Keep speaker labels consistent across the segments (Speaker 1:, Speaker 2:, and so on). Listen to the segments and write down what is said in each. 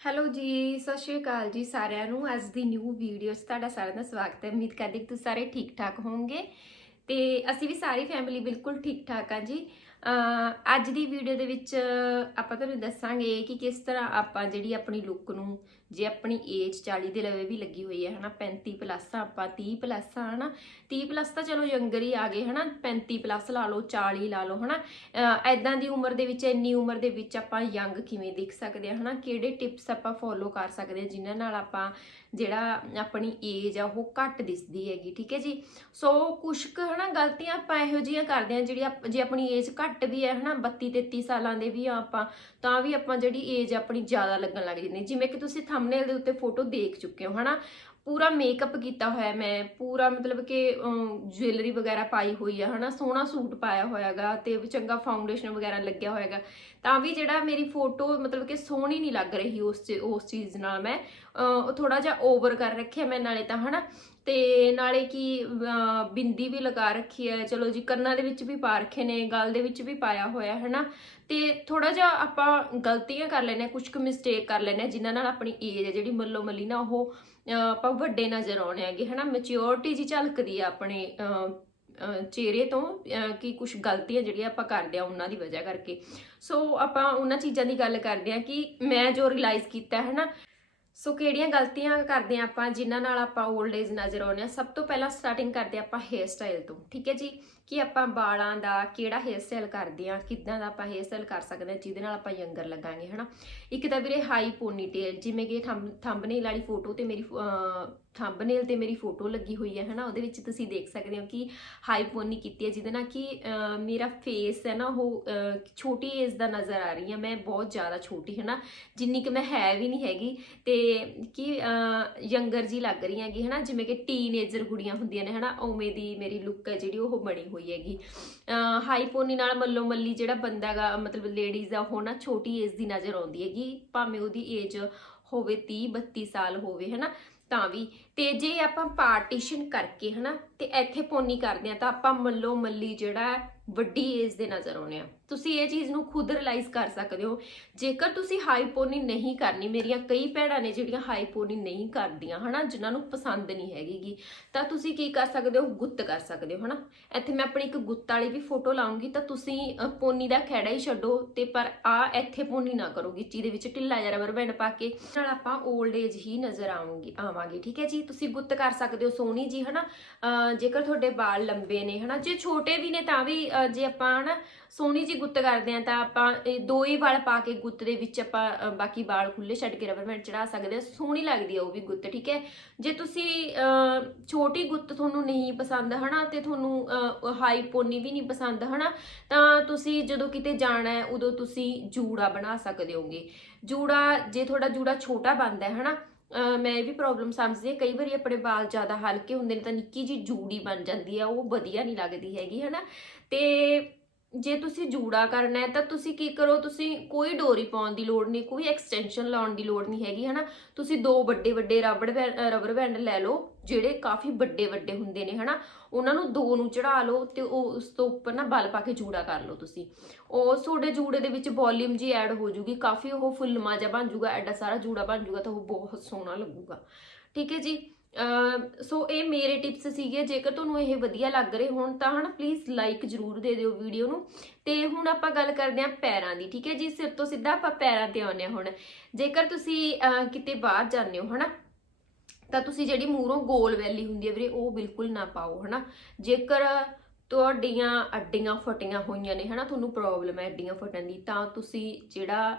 Speaker 1: Hello ਜੀ, ਸਤਿ ਸ਼੍ਰੀ ਅਕਾਲ ਜੀ ਸਾਰਿਆਂ ਨੂੰ। ਅੱਜ ਦੀ ਨਿਊ ਵੀਡੀਓ 'ਚ ਤੁਹਾਡਾ ਸਾਰਿਆਂ ਦਾ ਸਵਾਗਤ ਹੈ। ਉਮੀਦ ਕਰਦੀ ਕਿ ਤੁਸੀਂ ਸਾਰੇ ਠੀਕ ਠਾਕ ਹੋਵੋਗੇ। ਤੇ ਅਸੀਂ ਵੀ ਸਾਰੀ ਫੈਮਿਲੀ ਬਿਲਕੁਲ ਠੀਕ ਠਾਕ ਆ ਜੀ ਅੱਜ ਦੀ ਵੀਡੀਓ ਦੇ ਵਿੱਚ ਆਪਾਂ ਤੁਹਾਨੂੰ ਦੱਸਾਂਗੇ ਕਿ ਕਿਸ ਤਰ੍ਹਾਂ ਆਪਾਂ ਜਿਹੜੀ ਆਪਣੀ ਲੁੱਕ ਨੂੰ ਜੇ ਆਪਣੀ ਏਜ 40 ਦੇ ਲਵੇ ਵੀ ਲੱਗੀ ਹੋਈ ਹੈ, ਹਨਾ 35 ਪਲੱਸ ਆ ਆਪਾਂ 30 ਪਲੱਸ ਆ, ਹਨਾ 30 ਪਲੱਸ ਤਾਂ ਚਲੋ ਯੰਗਰ ਹੀ ਆ ਗਏ, ਹਨਾ 35 ਪਲੱਸ ਲਾ ਲਓ 40 ਲਾ ਲਓ, ਹਨਾ ਐਦਾਂ ਦੀ ਉਮਰ ਦੇ ਵਿੱਚ, ਇੰਨੀ ਉਮਰ ਦੇ ਵਿੱਚ ਆਪਾਂ ਯੰਗ ਕਿਵੇਂ ਦਿਖ ਸਕਦੇ ਆ, ਹਨਾ, ਕਿਹੜੇ ਟਿਪਸ ਆਪਾਂ ਫੋਲੋ ਕਰ ਸਕਦੇ ਆ, ਜਿਨ੍ਹਾਂ ਨਾਲ ਆਪਾਂ ਜਿਹੜਾ ਆਪਣੀ ਏਜ ਆ ਉਹ ਘੱਟ ਦਿਸਦੀ ਹੈਗੀ, ਠੀਕ ਹੈ ਜੀ? ਸੋ ਕੁਛ ਕੁ, ਹਨਾ, ਗਲਤੀਆਂ ਆਪਾਂ ਇਹੋ ਜਿਹੀਆਂ ਕਰਦੇ ਆ, ਜਿਹੜੀ ਆਪ- ਜੇ ਆਪਣੀ ਏਜ ਘੱਟ ਵੀ ਹੈ, ਹਨਾ 32 33 ਸਾਲਾਂ ਦੇ ਵੀ ਆ ਆਪਾਂ, ਤਾਂ ਵੀ ਆਪਾਂ ਜਿਹੜੀ ਏਜ ਆਪਣੀ ਜ਼ਿਆਦਾ ਲੱਗਣ ਲੱਗ ਜਾਂਦੀ ਜਿਵੇਂ ਕਿ ਤੁਸੀਂ ਥੰਬਨੇਲ ਦੇ ਉੱਤੇ ਫੋਟੋ ਦੇਖ ਚੁੱਕੇ ਹੋ, ਹਨਾ? ਪੂਰਾ ਮੇਕਅਪ ਕੀਤਾ ਹੋਇਆ ਮੈਂ, ਪੂਰਾ ਮਤਲਬ ਕਿ ਜੁਐਲਰੀ ਵਗੈਰਾ ਪਾਈ ਹੋਈ ਆ, ਹਨਾ? ਸੋਹਣਾ ਸੂਟ ਪਾਇਆ ਹੋਇਆਗਾ ਤੇ ਚੰਗਾ ਫਾਊਂਡੇਸ਼ਨ ਵਗੈਰਾ ਲੱਗਿਆ ਹੋਇਆਗਾ। ਤਾਂ ਵੀ ਜਿਹੜਾ ਮੇਰੀ ਫੋਟੋ ਮਤਲਬ ਕਿ ਸੋਹਣੀ ਨਹੀਂ ਲੱਗ ਰਹੀ ਉਸ ਚ- ਉਸ ਚੀਜ਼ ਨਾਲ ਮੈਂ ਉਹ ਥੋੜਾ ਜਿਹਾ ਓਵਰ ਕਰ ਰੱਖਿਆ ਮੈਂ ਨਾਲੇ ਤਾਂ, ਹਨਾ? ਤੇ ਨਾਲੇ ਕੀ ਬਿੰਦੀ ਵੀ ਲਗਾ ਰੱਖੀ ਹੈ। ਚਲੋ ਜੀ, ਕੰਨਾਂ ਦੇ ਵਿੱਚ ਵੀ ਪਾ ਰੱਖੇ ਨੇ, ਗਲ ਦੇ ਵਿੱਚ ਵੀ ਪਾਇਆ ਹੋਇਆ ਹੈ ਨਾ ਤੇ ਥੋੜਾ ਜਿਹਾ ਆਪਾਂ ਗਲਤੀਆਂ ਕਰ ਲੈਨੇ ਕੁਝ ਕੁ ਮਿਸਟੇਕ ਕਰ ਲੈਨੇ ਜਿਨ੍ਹਾਂ ਨਾਲ ਆਪਣੀ ਏਜ ਹੈ, ਜਿਹੜੀ ਮੱਲੋ ਮੱਲੀ ਨਾ, ਉਹ ਆਪਾਂ ਵੱਡੇ ਨਜ਼ਰ ਆਉਣੇ ਹੈਗੇ, ਹਨਾ? ਮੈਚਿਓਰਿਟੀ ਜੀ ਝਲਕਦੀ ਆ ਆਪਣੇ ਚਿਹਰੇ ਤੋਂ ਕਿ ਕੁਝ ਗਲਤੀਆਂ ਜਿਹੜੀਆਂ ਆਪਾਂ ਕਰਦੇ ਆ ਉਹਨਾਂ ਦੀ ਵਜ੍ਹਾ ਕਰਕੇ। ਸੋ ਆਪਾਂ ਉਹਨਾਂ ਚੀਜ਼ਾਂ ਦੀ ਗੱਲ ਕਰਦੇ ਆ ਕਿ ਮੈਂ ਜੋ ਰਿਅਲਾਈਜ਼ ਕੀਤਾ ਹੈ ਨਾ ਸੋ ਕਿਹੜੀਆਂ ਗਲਤੀਆਂ ਕਰਦੇ ਆ ਆਪਾਂ, ਜਿਨ੍ਹਾਂ ਨਾਲ ਆਪਾਂ 올ਡ ਏਜ ਨਜ਼ਰ ਆਉਂਦੇ ਆ ਸਭ ਤੋਂ ਪਹਿਲਾਂ ਸਟਾਰਟਿੰਗ ਕਰਦੇ ਆ ਆਪਾਂ ਹੇਅਰ ਸਟਾਈਲ ਤੋਂ, ਠੀਕ ਹੈ ਜੀ? ਕਿ ਆਪਾਂ ਵਾਲਾਂ ਦਾ ਕਿਹੜਾ ਹੇਅਰ ਸਟਾਈਲ ਕਰਦੇ ਆ ਕਿੱਦਾਂ ਦਾ ਆਪਾਂ ਹੇਅਰ ਸਟਾਈਲ ਕਰ ਸਕਦੇ ਆ ਜਿਹਦੇ ਨਾਲ ਆਪਾਂ ਯੰਗਰ ਲੱਗਾਂਗੇ, ਹਨਾ? ਇੱਕ ਤਾਂ ਵੀਰੇ ਹਾਈ ਪੋਨੀ ਟੇਲ ਜਿਵੇਂ ਕਿ ਥੰਬਨੇਲ ਵਾਲੀ ਫੋਟੋ ਤੇ ਮੇਰੀ ਥੰਬਨੇਲ ਤੇ ਮੇਰੀ ਫੋਟੋ ਲੱਗੀ ਹੋਈ ਹੈ, ਹਨਾ? ਉਹਦੇ ਵਿੱਚ ਤੁਸੀਂ ਦੇਖ ਸਕਦੇ ਹੋ ਕਿ ਹਾਈ ਪੋਨੀ ਕੀਤੀ ਹੈ, ਜਿਹਦੇ ਨਾਲ ਕਿ ਮੇਰਾ ਫੇਸ ਹੈ ਨਾ, ਉਹ ਛੋਟੀ ਏਜ ਦਾ ਨਜ਼ਰ ਆ ਰਹੀ ਹੈ। ਮੈਂ ਬਹੁਤ ਜ਼ਿਆਦਾ ਛੋਟੀ ਹੈ ਨਾ ਜਿੰਨੀ ਕਿ ਮੈਂ ਹੈ ਵੀ ਨਹੀਂ ਹੈਗੀ ਤੇ ਕਿ ਯੰਗਰ ਜੀ ਲੱਗ ਰਹੀ ਹੈਗੀ, ਹਨਾ? ਜਿਵੇਂ ਕਿ ਟੀਨੇਜਰ ਗੁੜੀਆਂ ਹੁੰਦੀਆਂ ਨੇ, ਹਨਾ? ਉਵੇਂ ਦੀ ਮੇਰੀ ਲੁੱਕ ਹੈ ਜਿਹੜੀ, ਉਹ ਬਣੀ ਹੋਈ ਹੋਈ ਹੈਗੀ। ਹਾਈ ਪੋਨੀ ਨਾਲ ਮੱਲੋ ਮੱਲੀ ਜਿਹੜਾ ਬੰਦਾ ਗਾ ਮਤਲਬ ਲੇਡੀਜ਼ ਆ, ਉਹ ਨਾ ਛੋਟੀ ਏਜ ਦੀ ਨਜ਼ਰ ਆਉਂਦੀ ਹੈਗੀ। ਭਾਵੇਂ ਉਹਦੀ ਏਜ ਹੋਵੇ 30 32 ਸਾਲ ਹੋਵੇ, ਹਨਾ, ਤਾਂ ਵੀ। ਤੇ ਜੇ ਆਪਾਂ ਪਾਰਟੀਸ਼ਨ ਕਰਕੇ, ਹਨਾ, ਤੇ ਇੱਥੇ ਪੋਨੀ ਕਰਦੇ ਆ, ਤਾਂ ਆਪਾਂ ਮੱਲੋ ਮੱਲੀ ਜਿਹੜਾ ਵੱਡੀ ਏਜ ਦੇ ਨਜ਼ਰ ਆਉਣੇ ਆ। ਤੁਸੀਂ ਇਹ ਚੀਜ਼ ਨੂੰ ਖੁਦ ਰਿਅਲਾਈਜ਼ ਕਰ ਸਕਦੇ ਹੋ। ਜੇਕਰ ਤੁਸੀਂ ਹਾਈ ਨਹੀਂ ਕਰਨੀ ਮੇਰੀਆਂ ਕਈ ਭੈਣਾਂ ਨੇ ਜਿਹੜੀਆਂ ਹਾਈ ਨਹੀਂ ਕਰਦੀਆਂ ਹਨਾ ਜਿਨ੍ਹਾਂ ਨੂੰ ਪਸੰਦ ਨਹੀਂ ਹੈਗੀਗੀ ਤਾਂ ਤੁਸੀਂ ਕੀ ਕਰ ਸਕਦੇ ਹੋ? ਗੁੱਤ ਕਰ ਸਕਦੇ ਹੋ ਹਨਾ। ਇੱਥੇ ਮੈਂ ਆਪਣੀ ਇੱਕ ਗੁੱਤ ਵਾਲੀ ਵੀ ਫੋਟੋ ਲਾਉਂਗੀ ਤਾਂ ਤੁਸੀਂ ਪੋਨੀ ਦਾ ਖੈੜਾ ਹੀ ਛੱਡੋ ਤੇ ਪਰ ਆ ਇੱਥੇ ਪੋਨੀ ਨਾ ਕਰੋ ਗਿੱਚੀ ਦੇ ਵਿੱਚ ਢਿੱਲਾ ਜਿਹਾ ਰਬਰ ਬੈਂਡ ਪਾ ਕੇ। ਨਾਲ ਆਪਾਂ 올ਡ ਏਜ ਹੀ ਨਜ਼ਰ ਆਵਾਂਗੇ ਆਵਾਂਗੇ ਠੀਕ ਹੈ ਜੀ? ਤੁਸੀਂ ਗੁੱਤ ਕਰ ਸਕਦੇ ਹੋ ਸੋਹਣੀ ਜੀ ਹਨਾ। ਅ, ਜੇਕਰ ਤੁਹਾਡੇ ਵਾਲ ਲੰਬੇ ਨੇ ਹਨਾ। ਜੇ ਛੋਟੇ ਵੀ ਨੇ ਤਾਂ ਵੀ ਜੇ ਆਪਾਂ ਹਨਾ ਸੋਹਣੀ ਜੀ ਗੁੱਤ ਕਰਦੇ ਆ ਤਾਂ ਆਪਾਂ, ਇਹ ਦੋ ਹੀ ਵਾਲ ਪਾ ਕੇ ਗੁੱਤ ਦੇ ਵਿੱਚ ਆਪਾਂ ਬਾਕੀ ਵਾਲ ਖੁੱਲੇ ਛੱਡ ਕੇ ਰਬਰ ਬੈਂਡ ਚੜਾ ਸਕਦੇ ਆ ਸੋਹਣੀ ਲੱਗਦੀ ਆ ਉਹ ਵੀ ਗੁੱਤ, ਠੀਕ ਹੈ? ਜੇ ਤੁਸੀਂ ਛੋਟੀ ਗੁੱਤ ਤੁਹਾਨੂੰ ਨਹੀਂ ਪਸੰਦ, ਹਨਾ, ਤੇ ਤੁਹਾਨੂੰ ਹਾਈ ਪੋਨੀ ਵੀ ਨਹੀਂ ਪਸੰਦ, ਹਨਾ, ਤਾਂ ਤੁਸੀਂ ਜਦੋਂ ਕਿਤੇ ਜਾਣਾ ਹੈ, ਉਦੋਂ ਤੁਸੀਂ ਜੂੜਾ ਬਣਾ ਸਕਦੇ ਹੋਗੇ। ਜੂੜਾ, ਜੇ ਤੁਹਾਡਾ ਜੂੜਾ ਛੋਟਾ ਬਣਦਾ ਹੈ, ਹਨਾ ਮੈਂ ਇਹ ਵੀ ਪ੍ਰੋਬਲਮ ਸਮਝਦੀ ਹਾਂ, ਕਈ ਵਾਰੀ ਆਪਣੇ ਵਾਲ ਜ਼ਿਆਦਾ ਹਲਕੇ ਹੁੰਦੇ ਨੇ ਤਾਂ ਨਿੱਕੀ ਜੀ ਜੂੜੀ ਬਣ ਜਾਂਦੀ ਆ, ਉਹ ਵਧੀਆ ਨਹੀਂ ਲੱਗਦੀ ਹੈਗੀ, ਹਨਾ। ਤੇ ਜੇ ਤੁਸੀਂ ਜੂੜਾ ਕਰਨਾ ਹੈ ਤਾਂ ਤੁਸੀਂ ਕੀ ਕਰੋ, ਤੁਸੀਂ ਕੋਈ ਡੋਰੀ ਪਾਉਣ ਦੀ ਲੋੜ ਨਹੀਂ, ਕੋਈ ਐਕਸਟੈਂਸ਼ਨ ਲਾਉਣ ਦੀ ਲੋੜ ਨਹੀਂ ਹੈਗੀ, ਹਨਾ? ਤੁਸੀਂ ਦੋ ਵੱਡੇ ਵੱਡੇ ਰਬੜ ਰਬਰ ਬੈਂਡ ਲੈ ਲਓ, ਜਿਹੜੇ ਕਾਫੀ ਵੱਡੇ ਵੱਡੇ ਹੁੰਦੇ ਨੇ, ਹਨਾ? ਉਹਨਾਂ ਨੂੰ ਦੋ ਨੂੰ ਚੜਾ ਲਓ ਤੇ ਉਹ ਉਸ ਤੋਂ ਉੱਪਰ ਨਾ ਬਲ ਪਾ ਕੇ ਜੂੜਾ ਕਰ ਲਓ ਤੁਸੀਂ। ਉਹ ਤੁਹਾਡੇ ਜੂੜੇ ਦੇ ਵਿੱਚ ਵੋਲਿਊਮ ਜੀ ਐਡ ਹੋ ਜੂਗੀ, ਕਾਫੀ ਉਹ ਫੁੱਲਮਾ ਜਿਹਾ ਬਣ ਜੂਗਾ, ਐਡਾ ਸਾਰਾ ਜੂੜਾ ਬਣ ਜੂਗਾ ਤਾਂ ਉਹ ਬਹੁਤ ਸੋਹਣਾ ਲੱਗੂਗਾ। ਠੀਕ ਹੈ ਜੀ? ਸੋ ਇਹ ਮੇਰੇ ਟਿਪਸ ਸੀਗੇ, ਜੇਕਰ ਤੁਹਾਨੂੰ ਇਹ ਵਧੀਆ ਲੱਗ ਰਹੇ ਹੋਣ ਤਾਂ ਹਨਾ ਪਲੀਜ਼ ਲਾਈਕ ਜਰੂਰ ਦੇ ਦਿਓ ਵੀਡੀਓ ਨੂੰ। ਤੇ ਹੁਣ ਆਪਾਂ ਗੱਲ ਕਰਦੇ ਹਾਂ ਪੈਰਾਂ ਦੀ, ਠੀਕ ਹੈ ਜੀ? ਸਿਰ ਤੋਂ ਸਿੱਧਾ ਆਪਾਂ ਪੈਰਾਂ ਤੇ ਆਉਂਦੇ ਹਾਂ ਹੁਣ। ਜੇਕਰ ਤੁਸੀਂ ਕਿਤੇ ਬਾਹਰ ਜਾਂਦੇ ਹੋ, ਹਨਾ, ਤਾਂ ਤੁਸੀਂ ਜਿਹੜੀ ਮੂਰੋਂ ਗੋਲ ਵੈਲੀ ਹੁੰਦੀ ਹੈ ਵੀਰੇ, ਉਹ ਬਿਲਕੁਲ ਨਾ ਪਾਓ, ਹਨਾ। ਜੇਕਰ ਤੁਹਾਡੀਆਂ ਅੱਡੀਆਂ ਫਟੀਆਂ ਹੋਈਆਂ ਨੇ ਹਨਾ? ਤੁਹਾਨੂੰ ਪ੍ਰੋਬਲਮ ਹੈ ਅੱਡੀਆਂ ਫਟਣ ਦੀ। ਤਾਂ ਤੁਸੀਂ ਜਿਹੜਾ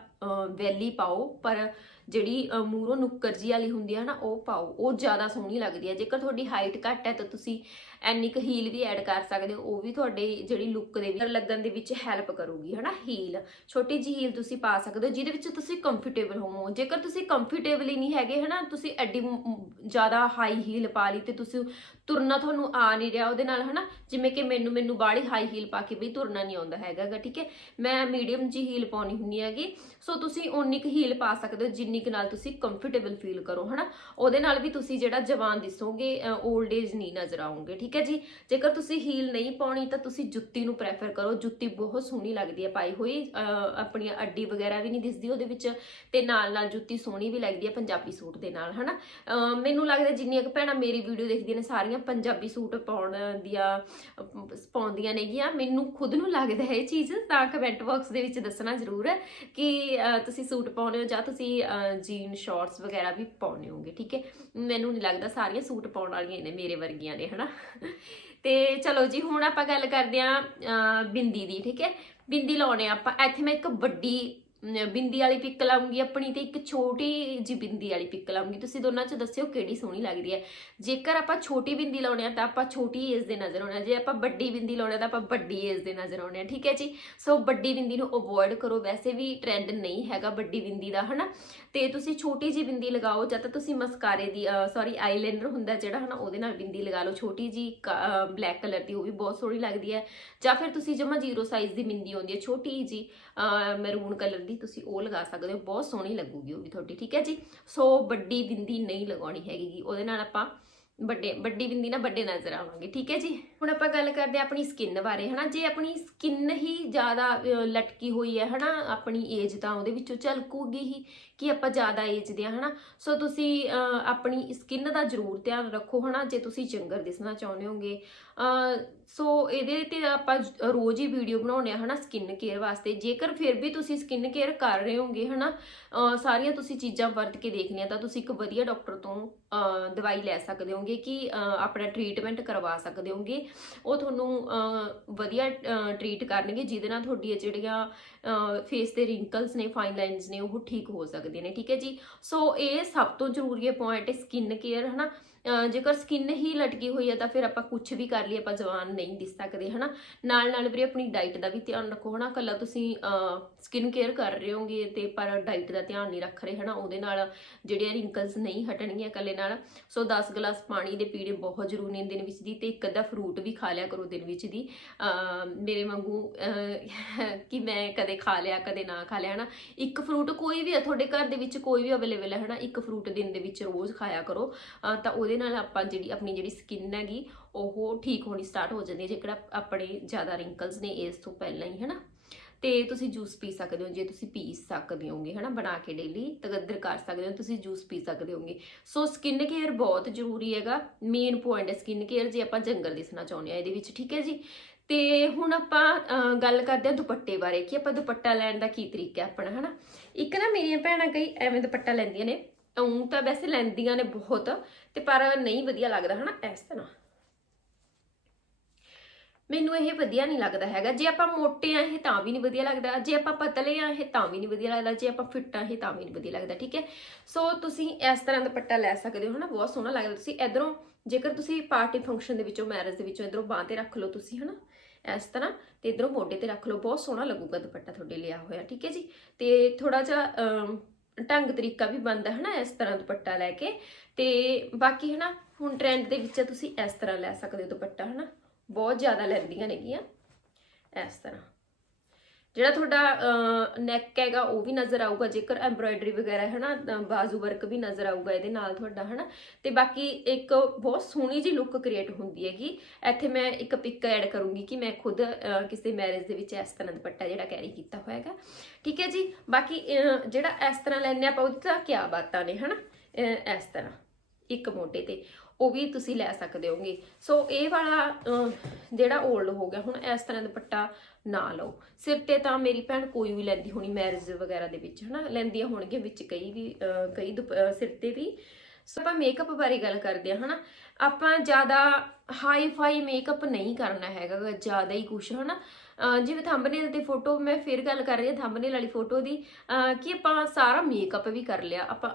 Speaker 1: ਵੈਲੀ ਪਾਓ ਪਰ ਜਿਹੜੀ ਅਹ, ਮੂਹਰੋਂ ਨੁੱਕਰ ਜੀ ਵਾਲੀ ਹੁੰਦੀ ਹੈ ਨਾ ਉਹ ਪਾਓ। ਉਹ ਜ਼ਿਆਦਾ ਸੋਹਣੀ ਲੱਗਦੀ ਹੈ ਜੇਕਰ ਤੁਹਾਡੀ ਹਾਈਟ ਘੱਟ ਹੈ ਤਾਂ ਤੁਸੀਂ ਐਨੀ ਕੁ ਹੀਲ ਵੀ ਐਡ ਕਰ ਸਕਦੇ ਹੋ, ਉਹ ਵੀ ਤੁਹਾਡੇ ਜਿਹੜੀ ਲੁੱਕ ਦੇ ਵਿੱਚ, ਲੱਗਣ ਦੇ ਵਿੱਚ ਹੈਲਪ ਕਰੂਗੀ, ਹਨਾ ਹੀਲ ਛੋਟੀ ਜੀ ਹੀਲ ਤੁਸੀਂ ਪਾ ਸਕਦੇ ਹੋ, ਜਿਹਦੇ ਵਿੱਚ ਤੁਸੀਂ ਕੰਫਰਟੇਬਲ ਹੋਵੋ। ਜੇਕਰ ਤੁਸੀਂ ਕੰਫਰਟੇਬਲ ਹੀ ਨਹੀਂ ਹੈਗੇ, ਹਨਾ, ਤੁਸੀਂ ਐਡੀ ਜ਼ਿਆਦਾ ਹਾਈ ਹੀਲ ਪਾ ਲਈ ਤੇ ਤੁਸੀਂ ਤੁਰਨਾ ਤੁਹਾਨੂੰ ਆ ਨਹੀਂ ਰਿਹਾ ਉਹਦੇ ਨਾਲ, ਹਨਾ। ਜਿਵੇਂ ਕਿ ਮੈਨੂੰ ਮੈਨੂੰ ਬਾੜੀ ਹਾਈ ਹੀਲ ਪਾ ਕੇ ਵੀ ਤੁਰਨਾ ਨਹੀਂ ਆਉਂਦਾ ਹੈਗਾ ਠੀਕ ਹੈ? ਮੈਂ ਮੀਡੀਅਮ ਜੀ ਹੀਲ ਪਾਉਣੀ ਹੁੰਦੀ ਹੈਗੀ। ਸੋ ਤੁਸੀਂ ਓਨੀ ਕੁ ਹੀਲ ਪਾ ਸਕਦੇ ਹੋ, ਜਿੰਨੀ ਕੁ ਨਾਲ ਤੁਸੀਂ ਕੰਫਰਟੇਬਲ ਫੀਲ ਕਰੋ, ਹਨਾ। ਉਹਦੇ ਨਾਲ ਵੀ ਤੁਸੀਂ ਜਿਹੜਾ ਜਵਾਨ ਦਿਸੋਗੇ 올ਡ ਏਜ ਨਹੀਂ ਨਜ਼ਰ ਆਉਂਗੇ, ਠੀਕ ਠੀਕ ਹੈ ਜੀ। ਜੇਕਰ ਤੁਸੀਂ ਹੀਲ ਨਹੀਂ ਪਾਉਣੀ ਤਾਂ ਤੁਸੀਂ ਜੁੱਤੀ ਨੂੰ ਪ੍ਰੈਫਰ ਕਰੋ। ਜੁੱਤੀ ਬਹੁਤ ਸੋਹਣੀ ਲੱਗਦੀ ਹੈ ਪਾਈ ਹੋਈ। ਅਹ ਆਪਣੀ ਅੱਡੀ ਵਗੈਰਾ ਵੀ ਨਹੀਂ ਦਿਸਦੀ ਉਹਦੇ ਵਿੱਚ ਤੇ ਨਾਲ ਨਾਲ ਜੁੱਤੀ ਸੋਹਣੀ ਵੀ ਲੱਗਦੀ ਹੈ ਪੰਜਾਬੀ ਸੂਟ ਦੇ ਨਾਲ, ਹਨਾ? ਅਹ, ਮੈਨੂੰ ਲੱਗਦਾ ਜਿੰਨੀਆਂ ਕੁ ਭੈਣਾਂ ਮੇਰੀ ਵੀਡੀਓ ਦੇਖਦੀਆਂ ਨੇ ਸਾਰੀਆਂ ਪੰਜਾਬੀ ਸੂਟ ਪਾਉਣ ਦੀਆਂ, ਪਾਉਂਦੀਆਂ ਨੇਗੀਆਂ। ਮੈਨੂੰ ਖੁਦ ਨੂੰ ਲੱਗਦਾ ਹੈ ਇਹ ਚੀਜ਼, ਤਾਂ ਕਮੈਂਟ ਬਾਕਸ ਦੇ ਵਿੱਚ ਦੱਸਣਾ ਜ਼ਰੂਰ ਹੈ ਕਿ ਤੁਸੀਂ ਸੂਟ ਪਾਉਂਦੇ ਹੋ ਜਾਂ ਤੁਸੀਂ ਜੀਨ ਸ਼ਾਰਟਸ ਵਗੈਰਾ ਵੀ ਪਾਉਂਦੇ ਹੋਗੇ ਠੀਕ ਹੈ? ਮੈਨੂੰ ਨਹੀਂ ਲੱਗਦਾ ਸਾਰੀਆਂ ਸੂਟ ਪਾਉਣ ਵਾਲੀਆਂ ਨੇ ਮੇਰੇ ਵਰਗੀਆਂ ਨੇ, ਹਨਾ? ਤੇ ਚਲੋ ਜੀ, ਹੁਣ ਆਪਾਂ ਗੱਲ ਕਰਦੇ ਆਂ ਬਿੰਦੀ ਦੀ, ਠੀਕ ਹੈ? ਬਿੰਦੀ ਲਾਉਣੇ ਆ ਆਪਾਂ। ਇੱਥੇ ਮੈਂ ਇੱਕ ਵੱਡੀ ਬਿੰਦੀ ਵਾਲੀ ਪਿੱਕ ਲਾਉਂਗੀ, ਆਪਣੀ ਤੇ ਇੱਕ ਛੋਟੀ ਜੀ ਬਿੰਦੀ ਵਾਲੀ ਪਿੱਕ ਲਾਉਂਗੀ। ਤੁਸੀਂ ਦੋਨਾਂ ਚ ਦੱਸਿਓ ਕਿਹੜੀ ਸੋਹਣੀ ਲੱਗਦੀ ਹੈ। ਜੇਕਰ ਆਪਾਂ ਛੋਟੀ ਬਿੰਦੀ ਲਾਉਣੇ ਆ ਤਾਂ ਆਪਾਂ ਛੋਟੀ ਏਜ ਦੇ ਨਜ਼ਰ ਆਉਣਾ ਜੇ ਆਪਾਂ ਵੱਡੀ ਬਿੰਦੀ ਲਾਉਣੇ ਆ ਤਾਂ ਆਪਾਂ ਵੱਡੀ ਏਜ ਦੇ ਨਜ਼ਰ ਆਉਣੇ ਆ, ਠੀਕ ਹੈ ਜੀ? ਸੋ ਵੱਡੀ ਬਿੰਦੀ ਨੂੰ ਅਵੋਇਡ ਕਰੋ। ਵੈਸੇ ਵੀ ਟ੍ਰੈਂਡ ਨਹੀਂ ਹੈਗਾ ਵੱਡੀ ਬਿੰਦੀ ਦਾ, ਹਨਾ? ਤੇ ਤੁਸੀਂ ਛੋਟੀ ਜੀ ਬਿੰਦੀ ਲਗਾਓ ਜਾਂ ਤਾਂ ਤੁਸੀਂ ਮਸਕਾਰੇ ਦੀ ਸੌਰੀ ਆਈਲਾਈਨਰ ਹੁੰਦਾ ਜਿਹੜਾ, ਹਨਾ, ਉਹਦੇ ਨਾਲ ਬਿੰਦੀ ਲਗਾ ਲਓ। ਛੋਟੀ ਜੀ ਬਲੈਕ ਕਲਰ ਦੀ, ਉਹ ਵੀ ਬਹੁਤ ਸੋਹਣੀ ਲੱਗਦੀ ਹੈ। ਜਾਂ ਫਿਰ ਤੁਸੀਂ ਜਮਾ ਜ਼ੀਰੋ ਸਾਈਜ਼ ਦੀ ਬਿੰਦੀ ਆਉਂਦੀ ਹੈ, ਛੋਟੀ ਜੀ ਮੈਰੂਨ ਕਲਰ ਦੀ ਤੁਸੀਂ ਉਹ ਲਗਾ ਸਕਦੇ ਹੋ, ਬਹੁਤ ਸੋਹਣੀ ਲੱਗੂਗੀ ਉਹ ਵੀ ਤੁਹਾਡੀ, ਠੀਕ ਹੈ ਜੀ? ਸੋ ਵੱਡੀ ਬਿੰਦੀ ਨਹੀਂ ਲਗਾਉਣੀ ਹੈਗੀ ਉਹਦੇ ਨਾਲ ਆਪਾਂ ਵੱਡੇ, ਵੱਡੀ ਬਿੰਦੀ ਨਾਲ ਵੱਡੇ ਨਜ਼ਰ ਆਵਾਂਗੇ, ਠੀਕ ਹੈ ਜੀ? ਹੁਣ ਆਪਾਂ ਗੱਲ ਕਰਦੇ ਹਾਂ ਆਪਣੀ ਸਕਿਨ ਬਾਰੇ ਹਨਾ? ਜੇ ਆਪਣੀ ਸਕਿਨ ਹੀ ਜ਼ਿਆਦਾ ਲਟਕੀ ਹੋਈ ਹੈ ਹਨਾ? ਆਪਣੀ ਏਜ ਤਾਂ ਉਹਦੇ ਵਿੱਚੋਂ ਝਲਕੂਗੀ ਹੀ ਕਿ ਆਪਾਂ ਜ਼ਿਆਦਾ ਏਜ ਦੇ ਹਾਂ ਹਨਾ? ਸੋ ਤੁਸੀਂ ਆਪਣੀ ਸਕਿਨ ਦਾ ਜ਼ਰੂਰ ਧਿਆਨ ਰੱਖੋ ਹਨਾ? ਜੇ ਤੁਸੀਂ ਚੰਗਰ ਦਿਸਣਾ ਚਾਹੁੰਦੇ ਹੋਗੇ ਸੋ ਇਹਦੇ ਤੇ ਆਪਾਂ ਰੋਜ਼ ਹੀ ਵੀਡੀਓ ਬਣਾਉਣੇ ਆ ਹਨਾ? ਸਕਿਨ ਕੇਅਰ ਵਾਸਤੇ। ਜੇਕਰ ਫਿਰ ਵੀ ਤੁਸੀਂ ਸਕਿਨ ਕੇਅਰ ਕਰ ਰਹੇ ਹੋਗੇ ਹਨਾ? ਅਹ, ਸਾਰੀਆਂ ਤੁਸੀਂ ਚੀਜ਼ਾਂ ਵਰਤ ਕੇ ਦੇਖਣੀਆਂ ਤਾਂ ਤੁਸੀਂ ਇੱਕ ਵਧੀਆ ਡਾਕਟਰ ਤੋਂ ਦਵਾਈ ਲੈ ਸਕਦੇ ਹੋਗੇ ਕਿ ਆਪਣਾ ਟ੍ਰੀਟਮੈਂਟ ਕਰਵਾ ਸਕਦੇ ਹੋਗੇ। ਉਹ ਤੁਹਾਨੂੰ ਅਹ, ਵਧੀਆ ਟਰੀਟ ਕਰਨਗੇ ਜਿਹਦੇ ਨਾਲ ਤੁਹਾਡੀਆਂ ਜਿਹੜੀਆਂ ਫੇਸ ਤੇ ਰਿੰਕਲਸ ਨੇ ਫਾਈਨ ਲਾਈਨਸ ਨੇ ਉਹ ਠੀਕ ਹੋ ਸਕਦੇ ਨੇ ਠੀਕ ਹੈ ਜੀ? ਸੋ ਇਹ ਸਭ ਤੋਂ ਜ਼ਰੂਰੀ ਹੈ ਪੁਆਇੰਟ ਸਕਿਨ ਕੇਅਰ ਹਨਾ? ਅਹ, ਜੇਕਰ ਸਕਿਨ ਹੀ ਲਟਕੀ ਹੋਈ ਹੈ ਤਾਂ ਫਿਰ ਆਪਾਂ ਕੁਝ ਵੀ ਕਰ ਲਈਏ ਆਪਾਂ ਜਵਾਨ ਨਹੀਂ ਦਿਸ ਸਕਦੇ ਹਨਾ? ਨਾਲ ਨਾਲ ਵੀਰੇ ਆਪਣੀ ਡਾਈਟ ਦਾ ਵੀ ਧਿਆਨ ਰੱਖੋ ਹਨਾ? ਕੱਲਾ ਤੁਸੀਂ ਸਕਿਨ ਕੇਅਰ ਕਰ ਰਹੇ ਹੋਗੇ ਤੇ ਪਰ ਡਾਈਟ ਦਾ ਧਿਆਨ ਨਹੀਂ ਰੱਖ ਰਹੇ ਹਨਾ? ਉਹਦੇ ਨਾਲ ਜਿਹੜੀਆਂ ਰਿੰਕਲਸ ਨਹੀਂ ਹਟਣਗੀਆਂ ਕੱਲੇ ਨਾਲ। ਸੋ 10 ਗਲਾਸ ਪਾਣੀ ਦੇ ਪੀਣੇ ਬਹੁਤ ਜ਼ਰੂਰੀ ਨੇ ਦਿਨ ਵਿੱਚ ਦੀ ਤੇ ਇੱਕ ਅੱਧਾ ਫਰੂਟ ਵੀ ਖਾ ਲਿਆ ਕਰੋ ਦਿਨ ਵਿੱਚ ਦੀ। ਮੇਰੇ ਵਾਂਗੂ ਕਿ ਮੈਂ ਕਦੇ ਕਦੇ ਖਾ ਲਿਆ, ਕਦੇ ਨਾ ਖਾ ਲਿਆ, ਹਨਾ? ਇੱਕ ਫਰੂਟ ਕੋਈ ਵੀ ਹੈ ਤੁਹਾਡੇ ਘਰ ਦੇ ਵਿੱਚ ਕੋਈ ਵੀ ਅਵੇਲੇਬਲ ਹੈ ਹਨਾ? ਇੱਕ ਫਰੂਟ ਦਿਨ ਦੇ ਵਿੱਚ ਰੋਜ਼ ਖਾਇਆ ਕਰੋ। ਤਾਂ ਉਹਦੇ ਨਾਲ ਆਪਾਂ ਜਿਹੜੀ, ਆਪਣੀ ਜਿਹੜੀ ਸਕਿਨ ਹੈਗੀ, ਉਹ ਠੀਕ ਹੋਣੀ ਸਟਾਰਟ ਹੋ ਜਾਂਦੀ ਹੈ, ਜੇਕਰ ਆਪਣੇ ਜ਼ਿਆਦਾ ਰਿੰਕਲਸ ਨੇ ਇਸ ਤੋਂ ਪਹਿਲਾਂ ਹੀ, ਹਨਾ? ਤੇ ਤੁਸੀਂ ਜੂਸ ਪੀ ਸਕਦੇ ਹੋ, ਜੇ ਤੁਸੀਂ ਪੀ ਸਕਦੇ ਹੋਗੇ ਹਨਾ? ਬਣਾ ਕੇ ਡੇਲੀ ਤਗੱਦਰ ਕਰ ਸਕਦੇ ਹੋ, ਤੁਸੀਂ ਜੂਸ ਪੀ ਸਕਦੇ ਹੋਗੇ ਸੋ ਸਕਿਨ ਕੇਅਰ ਬਹੁਤ ਜ਼ਰੂਰੀ ਹੈਗਾ। ਮੇਨ ਪੁਆਇੰਟ ਹੈ ਸਕਿਨ ਕੇਅਰ ਜੇ ਆਪਾਂ ਜੰਗਲ ਦਿਸਣਾ ਚਾਹੁੰਦੇ ਆ ਇਹਦੇ ਵਿੱਚ, ਠੀਕ ਹੈ ਜੀ? ਤੇ ਹੁਣ ਆਪਾਂ ਅਹ, ਗੱਲ ਕਰਦੇ ਹਾਂ ਦੁਪੱਟੇ ਬਾਰੇ ਕਿ ਆਪਾਂ ਦੁਪੱਟਾ ਲੈਣ ਦਾ ਕੀ ਤਰੀਕਾ ਹੈ ਆਪਣਾ ਹਨਾ? ਇੱਕ ਨਾ ਮੇਰੀਆਂ ਭੈਣਾਂ ਕਈ ਐਵੇਂ ਦੁਪੱਟਾ ਲੈਂਦੀਆਂ ਨੇ ਉਂ ਤਾਂ ਵੈਸੇ ਲੈਂਦੀਆਂ ਨੇ ਬਹੁਤ ਤੇ ਪਰ ਨਹੀਂ ਵਧੀਆ ਲੱਗਦਾ ਹਨਾ ਇਸ ਤਰ੍ਹਾਂ। ਮੈਨੂੰ ਇਹ ਵਧੀਆ ਨਹੀਂ ਲੱਗਦਾ ਹੈਗਾ ਜੇ ਆਪਾਂ ਮੋਟੇ ਆ ਇਹ ਤਾਂ ਵੀ ਨਹੀਂ ਵਧੀਆ ਲੱਗਦਾ ਜੇ ਆਪਾਂ ਪਤਲੇ ਆ ਇਹ ਤਾਂ ਵੀ ਨਹੀਂ ਵਧੀਆ ਲੱਗਦਾ ਜੇ ਆਪਾਂ ਫਿੱਟ ਆ ਇਹ ਤਾਂ ਵੀ ਨਹੀਂ ਵਧੀਆ ਲੱਗਦਾ ਠੀਕ ਹੈ? ਸੋ ਤੁਸੀਂ ਇਸ ਤਰ੍ਹਾਂ ਦਾ ਪੱਟਾ ਲੈ ਸਕਦੇ ਹੋ ਹਨਾ ਬਹੁਤ ਸੋਹਣਾ ਲੱਗਦਾ ਤੁਸੀਂ ਇਧਰੋਂ ਜੇਕਰ ਤੁਸੀਂ ਪਾਰਟੀ ਫੰਕਸ਼ਨ ਦੇ ਵਿੱਚੋਂ ਮੈਰਿਜ ਦੇ ਵਿੱਚੋਂ ਇਧਰੋਂ ਬਾਹ ਤੇ ਰੱਖ ਲਓ ਤੁਸੀਂ ਹਨਾ? ਇਸ ਤਰ੍ਹਾਂ ਤੇ ਇਧਰੋਂ ਮੋਢੇ ਤੇ ਰੱਖ ਲਓ, ਬਹੁਤ ਸੋਹਣਾ ਲੱਗੂਗਾ ਦੁਪੱਟਾ ਤੁਹਾਡੇ ਲਿਆ ਹੋਇਆ, ਠੀਕ ਹੈ ਜੀ? ਤੇ ਥੋੜਾ ਜਿਹਾ ਢੰਗ ਤਰੀਕਾ ਵੀ ਬਣਦਾ ਹੈ ਨਾ ਇਸ ਤਰ੍ਹਾਂ ਦੁਪੱਟਾ ਲੈ ਕੇ। ਤੇ ਬਾਕੀ ਹੈ ਨਾ ਹੁਣ ਟ੍ਰੈਂਡ ਦੇ ਵਿੱਚ ਤੁਸੀਂ ਇਸ ਤਰ੍ਹਾਂ ਲੈ ਸਕਦੇ ਹੋ ਦੁਪੱਟਾ ਹੈ ਨਾ ਬਹੁਤ ਜ਼ਿਆਦਾ ਲੈਂਦੀਆਂ ਨੇਗੀਆਂ, ਇਸ ਤਰ੍ਹਾਂ। ਜਿਹੜਾ ਤੁਹਾਡਾ ਨੈਕ ਹੈਗਾ ਉਹ ਵੀ ਨਜ਼ਰ ਆਊਗਾ ਜੇਕਰ ਐਮਬ੍ਰਾਇਡਰੀ ਵਗੈਰਾ ਹੈ ਨਾ ਅਹ, ਬਾਜ਼ੂ ਵਰਕ ਵੀ ਨਜ਼ਰ ਆਊਗਾ ਇਹਦੇ ਨਾਲ ਤੁਹਾਡਾ ਹੈ ਨਾ ਤੇ ਬਾਕੀ ਇੱਕ ਬਹੁਤ ਸੋਹਣੀ ਜੀ ਲੁੱਕ ਕ੍ਰੀਏਟ ਹੁੰਦੀ ਹੈਗੀ। ਇੱਥੇ ਮੈਂ ਇੱਕ ਪਿਕ ਐਡ ਕਰੂੰਗੀ ਕਿ ਮੈਂ ਖੁਦ ਕਿਸੇ ਮੈਰਿਜ ਦੇ ਵਿੱਚ ਇਸ ਤਰ੍ਹਾਂ ਦੁਪੱਟਾ ਜਿਹੜਾ ਕੈਰੀ ਕੀਤਾ ਹੋਇਆ ਹੈਗਾ। ਠੀਕ ਹੈ ਜੀ? ਬਾਕੀ ਜਿਹੜਾ ਇਸ ਤਰ੍ਹਾਂ ਲੈਣੇ ਆਪਾਂ ਉਹਦੀ ਤਾਂ ਕੀ ਬਾਤਾਂ ਨੇ ਹੈ ਨਾ ਇਸ ਤਰ੍ਹਾਂ। ਇੱਕ ਮੋਢੇ ਤੇ, ਉਹ ਵੀ ਤੁਸੀਂ ਲੈ ਸਕਦੇ ਹੋਗੇ। ਸੋ ਇਹ ਵਾਲਾ ਜਿਹੜਾ 올ਡ ਹੋ ਗਿਆ, ਹੁਣ ਇਸ ਤਰ੍ਹਾਂ ਦਾ ਦੁਪੱਟਾ ਨਾ ਲਓ। ਸਿਰ ਤੇ ਤਾਂ ਮੇਰੀ ਭੈਣ ਕੋਈ ਵੀ ਲੈਂਦੀ ਹੋਣੀ ਮੈਰਿਜ ਵਗੈਰਾ ਦੇ ਵਿੱਚ, ਹਨਾ? ਲੈਂਦੀਆਂ ਹੋਣਗੀਆਂ ਵਿੱਚ ਕਈ ਵੀ ਕਈ ਦੁਪ- ਸਿਰ ਤੇ ਵੀ। ਸੋ ਆਪਾਂ ਮੇਕਅਪ ਬਾਰੇ ਗੱਲ ਕਰਦੇ ਹਾਂ, ਹਨਾ? ਆਪਾਂ ਜ਼ਿਆਦਾ ਹਾਈ ਫਾਈ ਮੇਕਅਪ ਨਹੀਂ ਕਰਨਾ ਹੈਗਾ, ਜ਼ਿਆਦਾ ਹੀ ਕੁਛ, ਹਨਾ? ਜਿਵੇਂ ਥੰਬਨੇਲ ਤੇ ਫੋਟੋ ਮੈਂ ਫਿਰ ਗੱਲ ਕਰ ਰਹੀ ਹਾਂ ਥੰਬਨੇਲ ਵਾਲੀ ਫੋਟੋ ਦੀ ਕਿ ਆਪਾਂ ਸਾਰਾ ਮੇਕਅਪ ਵੀ ਕਰ ਲਿਆ, ਆਪਾਂ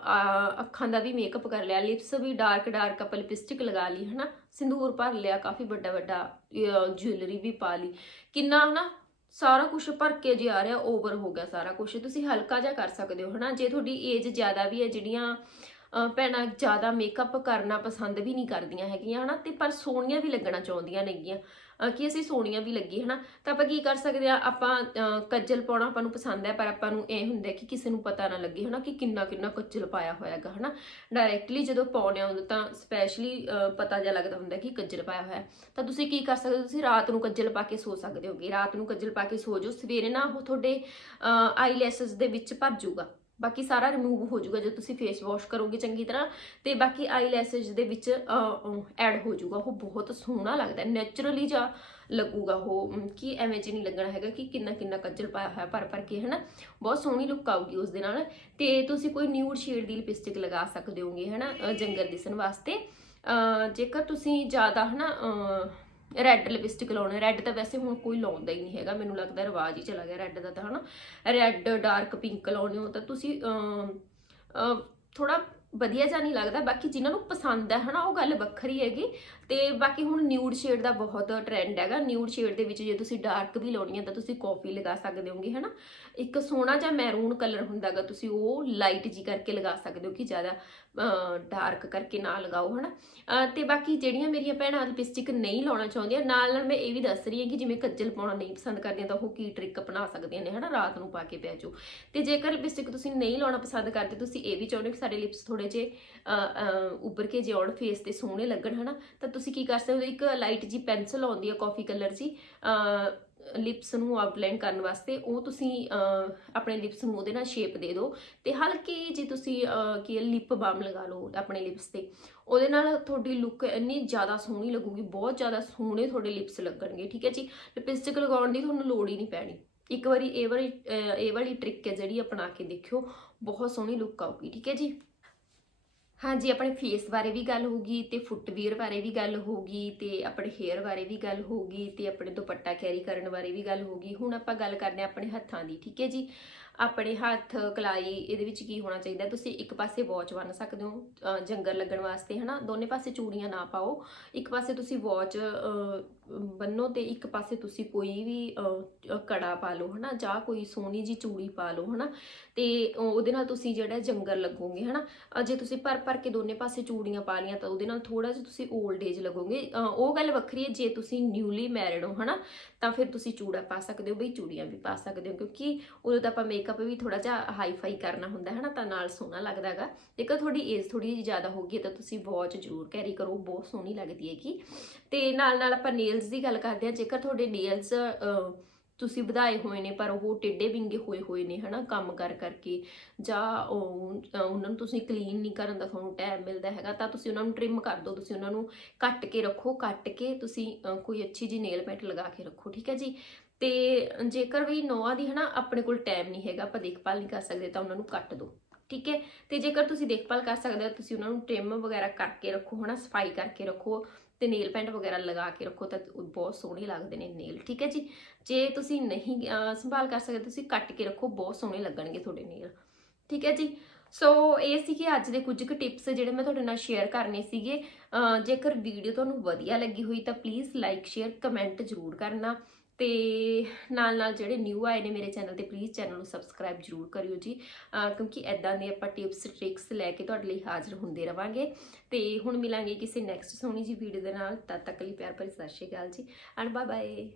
Speaker 1: ਅੱਖਾਂ ਦਾ ਵੀ ਮੇਕਅਪ ਕਰ ਲਿਆ ਲਿਪਸ ਵੀ ਡਾਰਕ ਡਾਰਕ ਆਪਾਂ ਲਿਪਸਟਿਕ ਲਗਾ ਲਈ, ਹਨਾ? ਸਿੰਦੂਰ ਭਰ ਲਿਆ, ਕਾਫੀ ਵੱਡਾ ਵੱਡਾ ਜੁਐਲਰੀ ਵੀ ਪਾ ਲਈ। ਕਿੰਨਾ, ਹਨਾ? ਸਾਰਾ ਕੁਝ ਭਰ ਕੇ ਜੇ ਆ ਰਿਹਾ ਓਵਰ ਹੋ ਗਿਆ ਸਾਰਾ ਕੁਝ ਤੁਸੀਂ ਹਲਕਾ ਜਿਹਾ ਕਰ ਸਕਦੇ ਹੋ, ਹਨਾ? ਜੇ ਤੁਹਾਡੀ ਏਜ ਜ਼ਿਆਦਾ ਵੀ ਹੈ, ਜਿਹੜੀਆਂ ਭੈਣਾਂ ਜ਼ਿਆਦਾ ਮੇਕਅਪ ਕਰਨਾ ਪਸੰਦ ਵੀ ਨਹੀਂ ਕਰਦੀਆਂ ਹੈਗੀਆਂ, ਹਨਾ? ਤੇ ਪਰ ਸੋਹਣੀਆਂ ਵੀ ਲੱਗਣਾ ਚਾਹੁੰਦੀਆਂ ਨੇਗੀਆਂ। ਕਿ ਅਸੀਂ ਸੋਹਣੀਆਂ ਵੀ ਲੱਗੀ, ਹਨਾ? ਤਾਂ ਆਪਾਂ ਕੀ ਕਰ ਸਕਦੇ ਆ? ਆਪਾਂ ਕੱਜਲ ਪਾਉਣਾ ਆਪਾਂ ਨੂੰ ਪਸੰਦ ਹੈ, ਪਰ ਆਪਾਂ ਨੂੰ ਇਹ ਹੁੰਦਾ ਕਿ ਕਿਸੇ ਨੂੰ ਪਤਾ ਨਾ ਲੱਗੇ, ਹਨਾ, ਕਿ ਕਿੰਨਾ ਕਿੰਨਾ ਕੱਜਲ ਪਾਇਆ ਹੋਇਆਗਾ, ਹਨਾ? ਡਾਇਰੈਕਟਲੀ ਜਦੋਂ ਪਾਉਣੇ ਆ ਉਦੋਂ ਤਾਂ ਸਪੈਸ਼ਲੀ ਪਤਾ ਜਿਹਾ ਲੱਗਦਾ ਹੁੰਦਾ ਕਿ ਕੱਜਲ ਪਾਇਆ ਹੋਇਆ। ਤਾਂ ਤੁਸੀਂ ਕੀ ਕਰ ਸਕਦੇ ਹੋ? ਤੁਸੀਂ ਰਾਤ ਨੂੰ ਕੱਜਲ ਪਾ ਕੇ ਸੋ ਸਕਦੇ ਹੋਗੇ। ਰਾਤ ਨੂੰ ਕੱਜਲ ਪਾ ਕੇ ਸੋ ਜਾਓ ਸਵੇਰੇ ਨਾ ਉਹ ਤੁਹਾਡੇ ਆਈਲੈਸਸ ਦੇ ਵਿੱਚ ਭਰ ਜਾਊਗਾ ਬਾਕੀ ਸਾਰਾ ਰਿਮੂਵ ਹੋ ਜਾਊਗਾ ਜਦੋਂ ਤੁਸੀਂ ਫੇਸ ਵਾਸ਼ ਕਰੋਗੇ ਚੰਗੀ ਤਰ੍ਹਾਂ ਤੇ ਬਾਕੀ ਆਈਲੈਸਸ ਦੇ ਵਿੱਚ ਐਡ ਹੋ ਜਾਊਗਾ। ਉਹ ਬਹੁਤ ਸੋਹਣਾ ਲੱਗਦਾ ਨੇਚਰਲੀ ਜਾ ਲੱਗੂਗਾ ਉਹ। ਕਿ ਐਵੇਂ ਚ ਨਹੀਂ ਲੱਗਣਾ ਹੈਗਾ ਕਿ ਕਿੰਨਾ ਕਿੰਨਾ ਕੱਜਲ ਪਾਇਆ ਹੋਇਆ ਭਰ ਭਰ ਕੇ ਹਨਾ? ਬਹੁਤ ਸੋਹਣੀ ਲੁੱਕ ਆਊਗੀ ਉਸ ਦੇ ਨਾਲ। ਤੇ ਤੁਸੀਂ ਕੋਈ ਨਿਊਡ ਸ਼ੇਡ ਦੀ ਲਿਪਸਟਿਕ ਲਗਾ ਸਕਦੇ ਹੋਗੇ ਹਨਾ? ਅ, ਜੰਗਲ ਦਿਸਣ ਵਾਸਤੇ। ਜੇਕਰ ਤੁਸੀਂ ਜ਼ਿਆਦਾ ਹਨਾ ਰੈੱਡ ਲਿਪਸਟਿਕ ਲਾਉਣਾ। ਰੈੱਡ ਤਾਂ ਵੈਸੇ ਹੁਣ ਕੋਈ ਲਾਉਂਦਾ ਹੀ ਨਹੀਂ ਹੈਗਾ। ਮੈਨੂੰ ਲੱਗਦਾ ਰਿਵਾਜ ਹੀ ਚਲਾ ਗਿਆ ਰੈੱਡ ਦਾ ਤਾਂ, ਹਨਾ? ਰੈੱਡ ਡਾਰਕ ਪਿੰਕ ਲਾਉਣੇ ਹੋ ਤਾਂ ਤੁਸੀਂ ਥੋੜਾ ਵਧੀਆ ਜਿਹਾ ਨਹੀਂ ਲੱਗਦਾ, ਬਾਕੀ ਜਿਨ੍ਹਾਂ ਨੂੰ ਪਸੰਦ ਹੈ ਹਨਾ, ਉਹ ਗੱਲ ਵੱਖਰੀ ਹੈਗੀ। ਤੇ ਬਾਕੀ ਹੁਣ ਨਿਊਡ ਸ਼ੇਡ ਦਾ ਬਹੁਤ ਟ੍ਰੈਂਡ ਹੈਗਾ। ਨਿਊਡ ਸ਼ੇਡ ਦੇ ਵਿੱਚ ਜੇ ਤੁਸੀਂ ਡਾਰਕ ਵੀ ਲਾਉਣੀ ਹੈ, ਤਾਂ ਤੁਸੀਂ ਕਾਫੀ ਲਗਾ ਸਕਦੇ ਹੋਗੇ ਹਨਾ। ਇੱਕ ਸੋਹਣਾ ਜਿਹਾ ਮੈਰੂਨ ਕਲਰ ਹੁੰਦਾਗਾ ਤੁਸੀਂ ਉਹ ਲਾਈਟ ਜੀ ਕਰਕੇ ਲਗਾ ਸਕਦੇ ਹੋ ਕਿ ਜ਼ਿਆਦਾ ਡਾਰਕ ਕਰਕੇ ਨਾ ਲਗਾਓ, ਹਨਾ। ਅਹ, ਤੇ ਬਾਕੀ ਜਿਹੜੀਆਂ ਮੇਰੀਆਂ ਭੈਣਾਂ ਲਿਪਸਟਿਕ ਨਹੀਂ ਲਾਉਣਾ ਚਾਹੁੰਦੀਆਂ, ਨਾਲ ਨਾਲ ਮੈਂ ਇਹ ਵੀ ਦੱਸ ਰਹੀ ਹਾਂ ਕਿ ਜਿਵੇਂ ਕੱਜਲ ਪਾਉਣਾ ਨਹੀਂ ਪਸੰਦ ਕਰਦੀਆਂ, ਤਾਂ ਉਹ ਕੀ ਟ੍ਰਿਕ ਅਪਣਾ ਸਕਦੀਆਂ ਨੇ, ਹਨਾ, ਰਾਤ ਨੂੰ ਪਾ ਕੇ ਪੈ ਜਾਓ ਤੇ ਜੇਕਰ ਲਿਪਸਟਿਕ ਤੁਸੀਂ ਨਹੀਂ ਲਾਉਣਾ ਪਸੰਦ ਕਰਦੇ, ਤੁਸੀਂ ਇਹ ਵੀ ਚਾਹੁੰਦੇ ਹੋ ਕਿ ਸਾਡੇ ਲਿਪਸ ਥੋੜੇ ਜੇ ਉੱਭਰ ਕੇ ਜੇ ਜਿਉਣ ਫੇਸ ਤੇ ਸੋਹਣੇ ਲੱਗਣ ਹਨਾ ਤਾਂ ਤੁਸੀਂ ਕੀ ਕਰ ਸਕਦੇ ਹੋ? ਇੱਕ ਲਾਈਟ ਜੀ ਪੈਨਸਲ ਆਉਂਦੀ ਹੈ ਕਾਫੀ ਕਲਰ ਜੀ ਲਿਪਸ ਨੂੰ ਆਊਟਲਾਈਨ ਕਰਨ ਵਾਸਤੇ ਉਹ ਤੁਸੀਂ ਆਪਣੇ ਲਿਪਸ ਨੂੰ ਉਹਦੇ ਨਾਲ ਸ਼ੇਪ ਦੇ ਦਿਓ ਤੇ ਹਲਕੀ ਜੀ ਤੁਸੀਂ ਅਹ, ਕੀ ਲਿਪ ਬਾਮ ਲਗਾ ਲਓ ਆਪਣੇ ਲਿਪਸ ਤੇ। ਉਹਦੇ ਨਾਲ ਤੁਹਾਡੀ ਲੁੱਕ ਇੰਨੀ ਜ਼ਿਆਦਾ ਸੋਹਣੀ ਲੱਗੂਗੀ ਬਹੁਤ ਜ਼ਿਆਦਾ ਸੋਹਣੇ ਤੁਹਾਡੇ ਲਿਪਸ ਲੱਗਣਗੇ ਠੀਕ ਹੈ ਜੀ? ਲਿਪਸਟਿਕ ਲਗਾਉਣ ਦੀ ਤੁਹਾਨੂੰ ਲੋੜ ਹੀ ਨਹੀਂ ਪੈਣੀ। ਇੱਕ ਵਾਰੀ ਇਹ ਵਾਲੀ ਇਹ ਵਾਲੀ ਟ੍ਰਿਕ ਹੈ ਜਿਹੜੀ ਅਪਣਾ ਕੇ ਦੇਖਿਓ ਬਹੁਤ ਸੋਹਣੀ ਲੁੱਕ ਆਊਗੀ ਠੀਕ ਹੈ ਜੀ? ਹਾਂਜੀ, ਆਪਣੇ ਫੇਸ ਬਾਰੇ ਵੀ ਗੱਲ ਹੋਊਗੀ ਤੇ ਫੁੱਟਵੀਅਰ ਬਾਰੇ ਵੀ ਗੱਲ ਹੋਊਗੀ ਤੇ ਆਪਣੇ ਹੇਅਰ ਬਾਰੇ ਵੀ ਗੱਲ ਹੋਊਗੀ ਤੇ ਆਪਣੇ ਦੁਪੱਟਾ ਕੈਰੀ ਕਰਨ ਬਾਰੇ ਵੀ ਗੱਲ ਹੋਊਗੀ ਹੁਣ ਆਪਾਂ ਗੱਲ ਕਰਦੇ ਹਾਂ ਆਪਣੇ ਹੱਥਾਂ ਦੀ, ਠੀਕ ਹੈ ਜੀ? ਆਪਣੇ ਹੱਥ, ਕਲਾਈ, ਇਹਦੇ ਵਿੱਚ ਕੀ ਹੋਣਾ ਚਾਹੀਦਾ? ਤੁਸੀਂ ਇੱਕ ਪਾਸੇ ਵਾਚ ਬੰਨ ਸਕਦੇ ਹੋ ਜੰਗਰ ਲੱਗਣ ਵਾਸਤੇ, ਹਨਾ? ਦੋਨੇ ਪਾਸੇ ਚੂੜੀਆਂ ਨਾ ਪਾਓ। ਇੱਕ ਪਾਸੇ ਤੁਸੀਂ ਵਾਚ ਬੰਨੋ ਤੇ ਇੱਕ ਪਾਸੇ ਤੁਸੀਂ ਕੋਈ ਵੀ ਕੜਾ ਪਾ ਲਓ, ਹਨਾ, ਜਾਂ ਕੋਈ ਸੋਹਣੀ ਜੀ ਚੂੜੀ ਪਾ ਲਓ, ਹਨਾ, ਤੇ ਉਹਦੇ ਨਾਲ ਤੁਸੀਂ ਜਿਹੜਾ ਜੰਗਰ ਲੱਗੋਗੇ, ਹਨਾ, ਅਹ, ਜੇ ਤੁਸੀਂ ਭਰ ਭਰ ਕੇ ਦੋਨੇ ਪਾਸੇ ਚੂੜੀਆਂ ਪਾ ਲੀਆਂ ਤਾਂ ਉਹਦੇ ਨਾਲ ਥੋੜਾ ਜਿਹਾ ਤੁਸੀਂ 올ਡ ਏਜ ਲੱਗੋਗੇ ਉਹ ਗੱਲ ਵੱਖਰੀ ਹੈ, ਜੇ ਤੁਸੀਂ ਨਿਊਲੀ ਮੈਰਿਡ ਹੋ, ਹਨਾ, ਤਾਂ ਫਿਰ ਤੁਸੀਂ ਚੂੜਾ ਪਾ ਸਕਦੇ ਹੋ, ਬਈ ਚੂੜੀਆਂ ਵੀ ਪਾ ਸਕਦੇ ਹੋ, ਕਿਉਂਕਿ ਉਦੋਂ ਤਾਂ ਆਪਾਂ ਮੇਕਅਪ ਵੀ ਥੋੜਾ ਜਿਹਾ ਹਾਈ ਫਾਈ ਕਰਨਾ ਹੁੰਦਾ ਹੈ ਨਾ ਤਾਂ ਨਾਲ ਸੋਹਣਾ ਲੱਗਦਾ ਹੈਗਾ। ਜੇਕਰ ਤੁਹਾਡੀ ਏਜ ਥੋੜੀ ਜਿਹੀ ਜ਼ਿਆਦਾ ਹੋ ਹੋਗੀ ਤਾਂ ਤੁਸੀਂ ਵਾਚ ਜ਼ਰੂਰ ਕੈਰੀ ਕਰੋ ਬਹੁਤ ਸੋਹਣੀ ਲੱਗਦੀ ਹੈਗੀ। ਤੇ ਨਾਲ ਨਾਲ ਆਪਾਂ ਨੇਲਸ ਦੀ ਗੱਲ ਕਰਦੇ ਹਾਂ, ਜੇਕਰ ਤੁਹਾਡੇ ਨੇਲਸ ਤੁਸੀਂ ਵਧਾਏ ਹੋਏ ਨੇ, ਪਰ ਉਹ ਟੇਢੇ ਵਿੰਗੇ ਹੋਏ ਹੋਏ ਨੇ, ਹਨਾ, ਕੰਮ ਕਰ ਕਰਕੇ, ਜਾਂ ਉਹਨਾਂ ਨੂੰ ਤੁਸੀਂ ਕਲੀਨ ਨਹੀਂ ਕਰਨ ਦਾ ਤੁਹਾਨੂੰ ਟਾਈਮ ਮਿਲਦਾ ਹੈਗਾ, ਤਾਂ ਤੁਸੀਂ ਉਹਨਾਂ ਨੂੰ ਟ੍ਰਿਮ ਕਰ ਦਿਓ, ਤੁਸੀਂ ਉਹਨਾਂ ਨੂੰ ਕੱਟ ਕੇ ਰੱਖੋ, ਕੱਟ ਕੇ ਤੁਸੀਂ ਕੋਈ ਅੱਛੀ ਜੀ ਨੇਲ ਪੈਂਟ ਲਗਾ ਕੇ ਰੱਖੋ, ਠੀਕ ਹੈ ਜੀ? ਤੇ ਜੇਕਰ ਵੀ ਨੋਆ ਦੀ, ਹਨਾ, ਆਪਣੇ ਕੋਲ ਟਾਈਮ ਨਹੀਂ ਹੈਗਾ, ਆਪਾਂ ਦੇਖਭਾਲ ਨਹੀਂ ਕਰ ਸਕਦੇ, ਤਾਂ ਉਹਨਾਂ ਨੂੰ ਕੱਟ ਦਿਓ, ਠੀਕ ਹੈ? ਤੇ ਜੇਕਰ ਤੁਸੀਂ ਦੇਖਭਾਲ ਕਰ ਸਕਦੇ ਹੋ, ਤੁਸੀਂ ਉਹਨਾਂ ਨੂੰ ਟ੍ਰਿਮ ਵਗੈਰਾ ਕਰਕੇ ਰੱਖੋ, ਹਨਾ, ਸਫ਼ਾਈ ਕਰਕੇ ਰੱਖੋ ਤੇ ਨੇਲ ਪੈਂਟ ਵਗੈਰਾ ਲਗਾ ਕੇ ਰੱਖੋ ਤਾਂ ਬਹੁਤ ਸੋਹਣੇ ਲੱਗਦੇ ਨੇ ਨੇਲ ਠੀਕ ਹੈ ਜੀ? ਜੇ ਤੁਸੀਂ ਨਹੀਂ ਸੰਭਾਲ ਕਰ ਸਕਦੇ, ਤੁਸੀਂ ਕੱਟ ਕੇ ਰੱਖੋ, ਬਹੁਤ ਸੋਹਣੇ ਲੱਗਣਗੇ ਤੁਹਾਡੇ ਨੇਲ ਠੀਕ ਹੈ ਜੀ? ਸੋ ਇਹ ਸੀਗੇ ਅੱਜ ਦੇ ਕੁਝ ਕੁ ਟਿਪਸ ਜਿਹੜੇ ਮੈਂ ਤੁਹਾਡੇ ਨਾਲ ਸ਼ੇਅਰ ਕਰਨੇ ਸੀਗੇ। ਜੇਕਰ ਵੀਡੀਓ ਤੁਹਾਨੂੰ ਵਧੀਆ ਲੱਗੀ ਹੋਈ ਤਾਂ ਪਲੀਜ਼ ਲਾਈਕ ਸ਼ੇਅਰ ਕਮੈਂਟ ਜ਼ਰੂਰ ਕਰਨਾ। ਤੇ ਨਾਲ ਨਾਲ ਜਿਹੜੇ ਨਿਊ ਆਏ ਨੇ ਮੇਰੇ ਚੈਨਲ ਤੇ ਪਲੀਜ਼ ਚੈਨਲ ਨੂੰ ਸਬਸਕ੍ਰਾਈਬ ਜ਼ਰੂਰ ਕਰਿਓ ਜੀ। ਕਿਉਂਕਿ ਐਦਾਂ ਦੇ ਆਪਾਂ ਟਿਪਸ ਟ੍ਰਿਕਸ ਲੈ ਕੇ ਤੁਹਾਡੇ ਲਈ ਹਾਜ਼ਰ ਹੁੰਦੇ ਰਵਾਂਗੇ। ਤੇ ਹੁਣ ਮਿਲਾਂਗੇ ਕਿਸੇ ਨੈਕਸਟ ਸੋਹਣੀ ਜੀ ਵੀਡੀਓ ਦੇ ਨਾਲ। ਤਦ ਤੱਕ ਲਈ ਪਿਆਰ ਭਰੀ ਸਤਿ ਸ਼੍ਰੀ ਅਕਾਲ ਜੀ। And bye bye